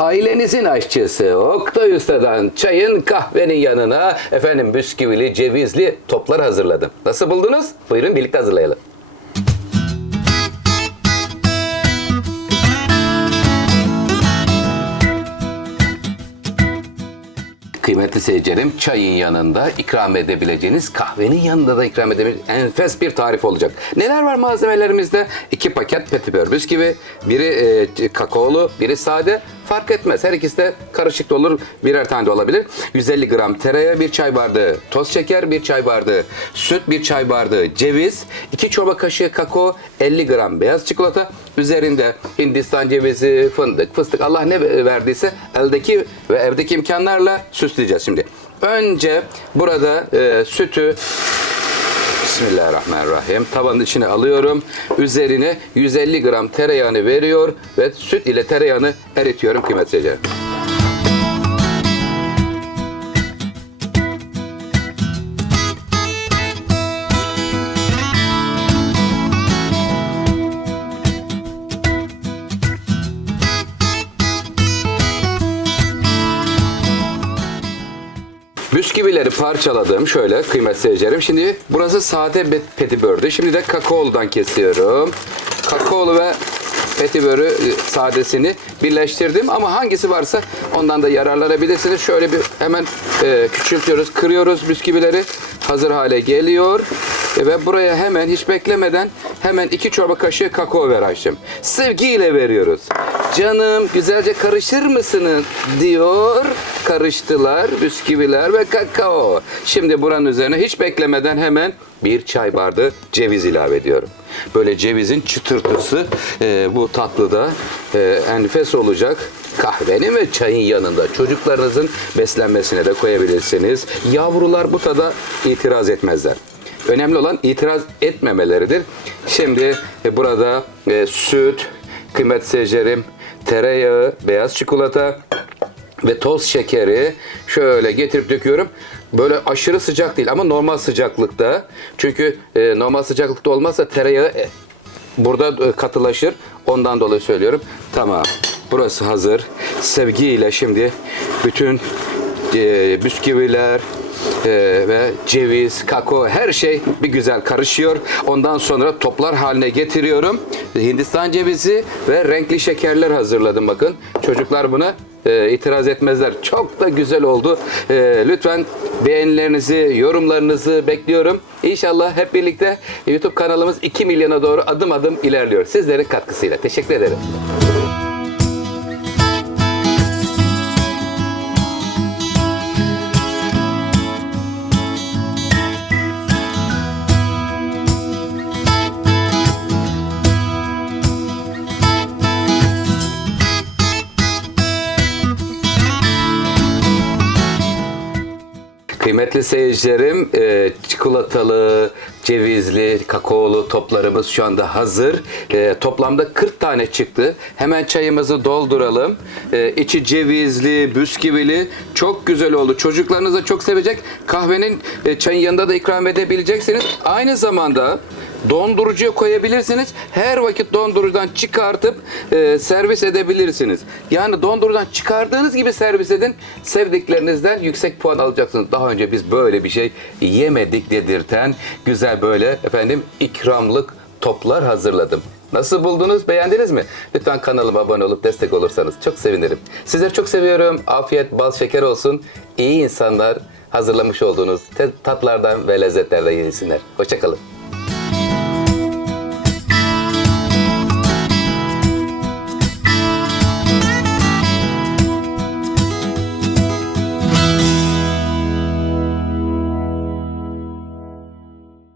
ailenizin aşçısı Oktay Usta'dan çayın kahvenin yanına efendim bisküvili, cevizli toplar hazırladım. Nasıl buldunuz? Buyurun birlikte hazırlayalım. Kıymetli seyircilerim, çayın yanında ikram edebileceğiniz, kahvenin yanında da ikram edebileceğiniz enfes bir tarif olacak. Neler var malzemelerimizde? 2 paket petibör bisküvi, biri kakaolu, biri sade. Fark etmez. Her ikisi de karışık da olur. Birer tane de olabilir. 150 gram tereyağı, 1 çay bardağı toz şeker, 1 çay bardağı süt, 1 çay bardağı ceviz, 2 çorba kaşığı kakao, 50 gram beyaz çikolata. Üzerinde Hindistan cevizi, fındık, fıstık, Allah ne verdiyse eldeki ve evdeki imkanlarla süsleyeceğiz şimdi. Önce burada sütü Bismillahirrahmanirrahim. Tavanın içine alıyorum. Üzerine 150 gram tereyağını veriyor ve süt ile tereyağını eritiyorum kıymetli seyircilerim. Bisküvileri parçaladım şöyle kıymetli seyircilerim. Şimdi burası sade petibördü. Şimdi de kakaoludan kesiyorum. Kakaolu ve petibörü sadesini birleştirdim ama hangisi varsa ondan da yararlanabilirsiniz. Şöyle bir hemen küçültüyoruz, kırıyoruz bisküvileri. Hazır hale geliyor. Ve buraya hemen hiç beklemeden hemen 2 çorba kaşığı kakao ver Ayşem. Sevgiyle veriyoruz. Canım güzelce karışır mısınız diyor. Karıştılar bisküviler ve kakao. Şimdi buranın üzerine hiç beklemeden hemen 1 çay bardağı ceviz ilave ediyorum. Böyle cevizin çıtırtısı bu tatlıda enfes olacak. Kahvenin ve çayın yanında çocuklarınızın beslenmesine de koyabilirsiniz. Yavrular bu tada itiraz etmezler. Önemli olan itiraz etmemeleridir. Şimdi burada süt, kıymetli seyircilerim, tereyağı, beyaz çikolata ve toz şekeri şöyle getirip döküyorum. Böyle aşırı sıcak değil ama normal sıcaklıkta. Çünkü normal sıcaklıkta olmazsa tereyağı burada katılaşır. Ondan dolayı söylüyorum. Tamam. Burası hazır. Sevgiyle şimdi bütün bisküviler ve ceviz, kakao her şey bir güzel karışıyor. Ondan sonra toplar haline getiriyorum. Hindistan cevizi ve renkli şekerler hazırladım bakın. Çocuklar buna itiraz etmezler. Çok da güzel oldu. Lütfen beğenilerinizi, yorumlarınızı bekliyorum. İnşallah hep birlikte YouTube kanalımız 2 milyona doğru adım adım ilerliyor. Sizlerin katkısıyla. Teşekkür ederim. Kıymetli seyircilerim, çikolatalı, cevizli, kakaolu toplarımız şu anda hazır. Toplamda 40 tane çıktı. Hemen çayımızı dolduralım. İçi cevizli, bisküvili. Çok güzel oldu. Çocuklarınız da çok sevecek. Kahvenin, çayın yanında da ikram edebileceksiniz. Aynı zamanda dondurucuya koyabilirsiniz. Her vakit dondurucudan çıkartıp servis edebilirsiniz. Yani dondurucudan çıkardığınız gibi servis edin. Sevdiklerinizden yüksek puan alacaksınız. Daha önce biz böyle bir şey yemedik dedirten güzel böyle efendim ikramlık toplar hazırladım. Nasıl buldunuz? Beğendiniz mi? Lütfen kanalıma abone olup destek olursanız çok sevinirim. Sizleri çok seviyorum. Afiyet, bal, şeker olsun. İyi insanlar hazırlamış olduğunuz tatlardan ve lezzetlerden yesinler. Hoşça kalın.